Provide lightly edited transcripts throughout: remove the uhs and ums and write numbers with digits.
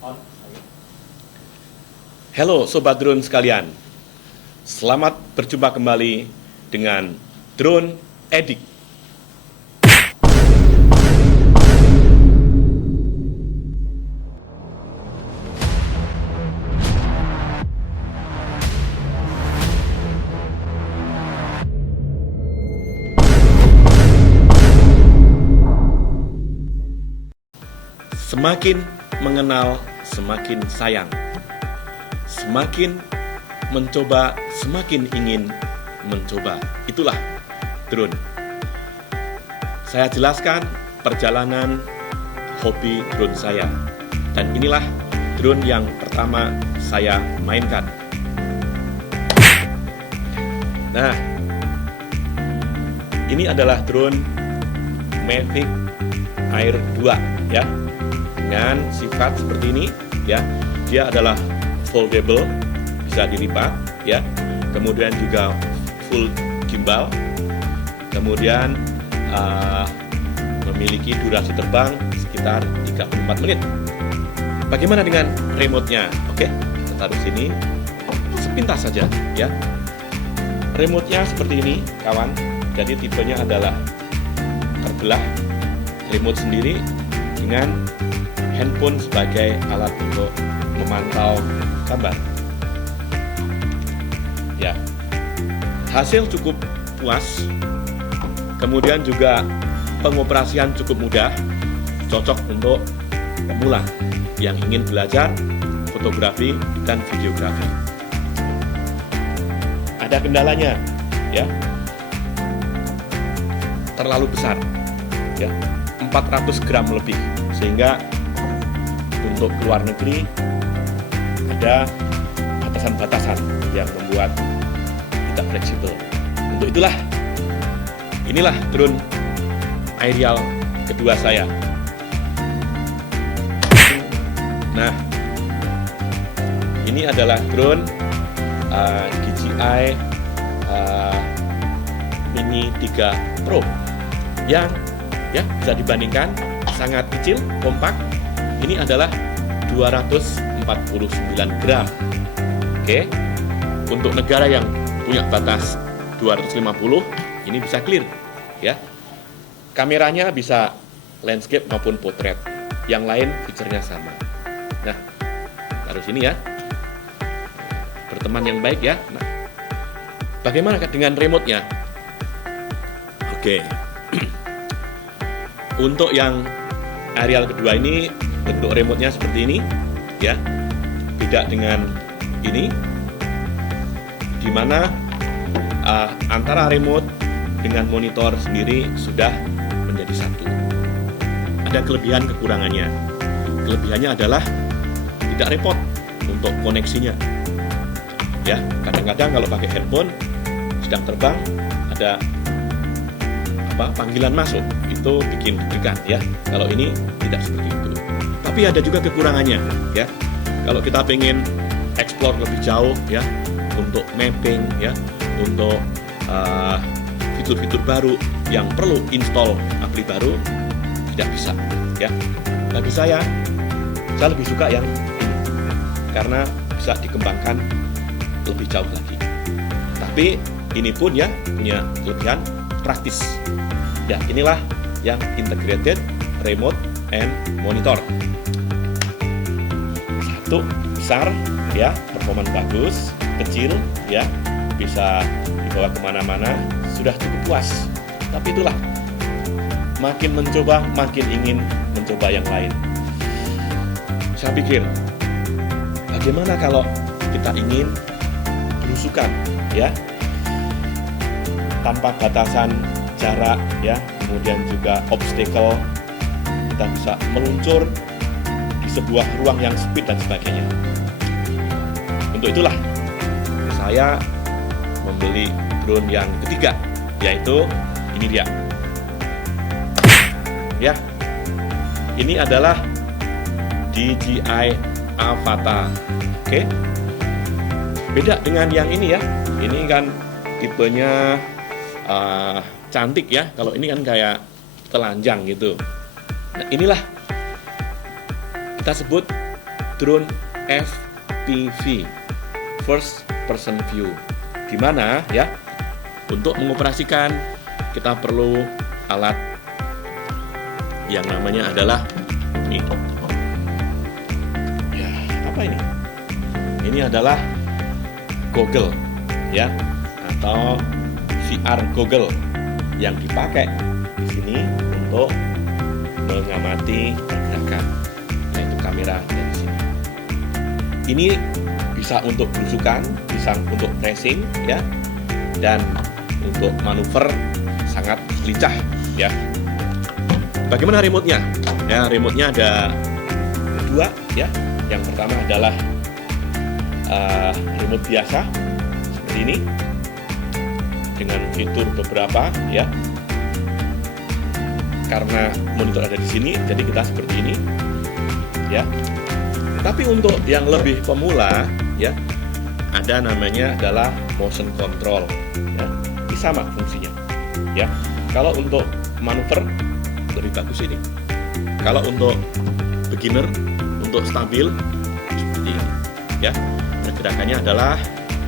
Halo Sobat Drone sekalian, selamat berjumpa kembali dengan Drone Edik. Semakin mengenal, semakin sayang. Semakin mencoba, semakin ingin mencoba. Itulah drone. Saya jelaskan perjalanan hobi drone saya. Dan inilah drone yang pertama saya mainkan. Nah, ini adalah drone Mavic Air 2 ya. Dengan sifat seperti ini ya. Dia adalah foldable, bisa dilipat ya. Kemudian juga full gimbal. Kemudian memiliki durasi terbang sekitar 34 menit. Bagaimana dengan remote-nya? Oke, kita taruh sini sepintas saja ya. Remote-nya seperti ini, kawan. Jadi tipenya adalah terbelah, remote sendiri dengan handphone sebagai alat untuk memantau gambar. Ya, hasil cukup puas. Kemudian juga pengoperasian cukup mudah, cocok untuk pemula yang ingin belajar fotografi dan videografi. Ada kendalanya, ya, terlalu besar, ya, 400 gram lebih, sehingga untuk keluar negeri ada batasan-batasan yang membuat tidak fleksibel. Untuk inilah drone aerial kedua saya. Nah, ini adalah drone DJI Mini 3 Pro yang ya bisa dibandingkan sangat kecil, kompak. Ini adalah 249 gram. Oke. Untuk negara yang punya batas 250, ini bisa clear ya. Kameranya bisa landscape maupun potret. Yang lain fiturnya sama. Nah, taruh sini ya. Berteman yang baik ya. Nah, bagaimana dengan remote-nya? Oke. Untuk yang aerial kedua ini, bentuk remote-nya seperti ini ya. Beda dengan ini, di mana antara remote dengan monitor sendiri sudah menjadi satu. Ada kelebihan kekurangannya. Kelebihannya adalah tidak repot untuk koneksinya. Ya, kadang-kadang kalau pakai handphone sedang terbang ada panggilan masuk, itu bikin deg-degan ya. Kalau ini tidak seperti itu. Tapi ada juga kekurangannya ya. Kalau kita pengen explore lebih jauh ya, untuk mapping ya, untuk fitur-fitur baru yang perlu install aplik baru, tidak bisa ya. Bagi saya lebih suka yang ini karena bisa dikembangkan lebih jauh lagi. Tapi ini pun ya punya kelebihan praktis. Ya, inilah yang integrated remote and monitor. Satu besar ya, performa bagus, kecil ya, bisa dibawa kemana-mana, sudah cukup puas. Tapi itulah, makin mencoba, makin ingin mencoba yang lain. Saya pikir, bagaimana kalau kita ingin belusukan ya, tanpa batasan jarak ya, kemudian juga obstacle, kita bisa meluncur di sebuah ruang yang sempit dan sebagainya. Untuk itulah saya membeli drone yang ketiga, yaitu ini dia ya. Ini adalah DJI Avata. Oke, beda dengan yang ini ya. Ini kan tipenya cantik ya. Kalau ini kan kayak telanjang gitu. Nah, inilah kita sebut drone FPV, First Person View, di mana ya untuk mengoperasikan kita perlu alat yang namanya adalah ini. Ya, apa ini? Ini adalah goggle ya, atau VR goggle yang dipakai di sini untuk mengamati pergerakan, yaitu kamera dari sini. Ini bisa untuk belusukan, bisa untuk racing ya, dan untuk manuver sangat lincah ya. Bagaimana remote-nya? Ya, remote-nya ada dua ya. Yang pertama adalah remote biasa seperti ini dengan fitur beberapa ya. Karena monitor ada di sini, jadi kita seperti ini ya. Tapi untuk yang lebih pemula ya, ada namanya adalah motion control ya. Ini sama fungsinya ya. Kalau untuk manuver lebih bagus ini. Kalau untuk beginner, untuk stabil seperti ini ya. Pergerakannya adalah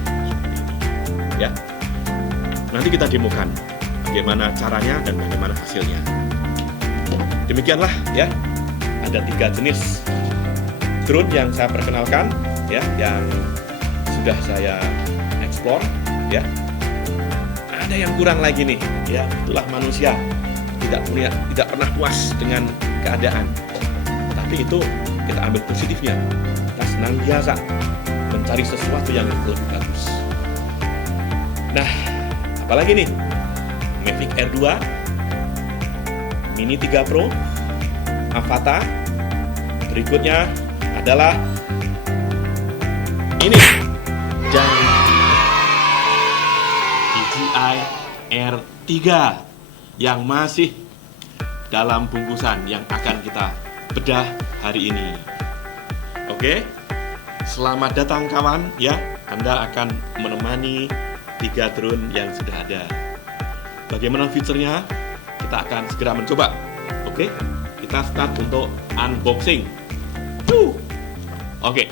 seperti ini ya. Nanti kita demokan bagaimana caranya dan bagaimana hasilnya. Demikianlah ya, ada 3 jenis drone yang saya perkenalkan ya, yang sudah saya explore ya. Ada yang kurang lagi nih ya, itulah manusia tidak pernah puas dengan keadaan. Tapi itu kita ambil positifnya, kita senantiasa mencari sesuatu yang lebih bagus. Nah, apalagi nih? Mavic Air 2, Mini 3 Pro, Avata. Berikutnya adalah ini, dan DJI Air 3 yang masih dalam bungkusan yang akan kita bedah hari ini. Oke, selamat datang kawan ya. Anda akan menemani 3 drone yang sudah ada. Bagaimana fiturnya? Kita akan segera mencoba. Oke, kita start untuk unboxing. Oke.